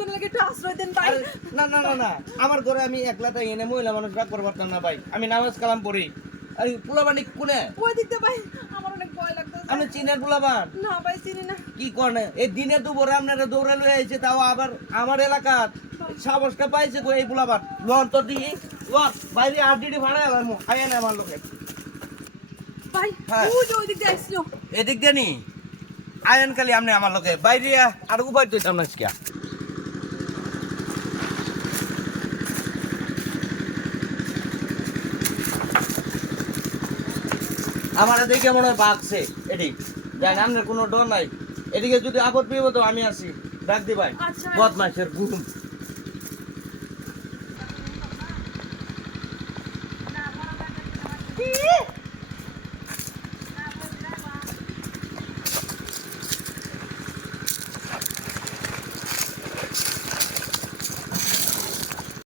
কোন লাগে একটু আশ্রয় দেন ভাই। না না না না আমার ঘরে আমি একলাটা এনে মহিলা মানুষ রাগ করতে পারতাম না ভাই আমি নামাজ কালাম পড়ি আরে পোলাবানি কোনে ওই দিকতে ভাই আমার অনেক ভয় লাগতেছে। আপনি চিনের পোলাবান না ভাই চিনি না। কি করে এই দিনে দুপুরে আপনারা দৌড়ে লয়ে আইছে তাও আবার আমার এলাকার সাহসটা পাইছে গো এই পোলাবান লন তো দি লন বাইরে আরডিডি ভাড়া এলাম আয়া না আমার লোকে ভাই হ্যাঁ। ওই যে ওই দিকতে আইছিল। এদিক দিয়ে নি আয়ন খালি আপনি আমার লোকে বাইরে আর উপায় দিতাম না কি আমার এদিকে মনে হয় বাঘছে এদিক জান আপনার কোনো ডর নাই এদিকে যদি আপদ বিপদ আমি আছি ডাক দি ভাই আচ্ছা। বদমাইশের ঘুম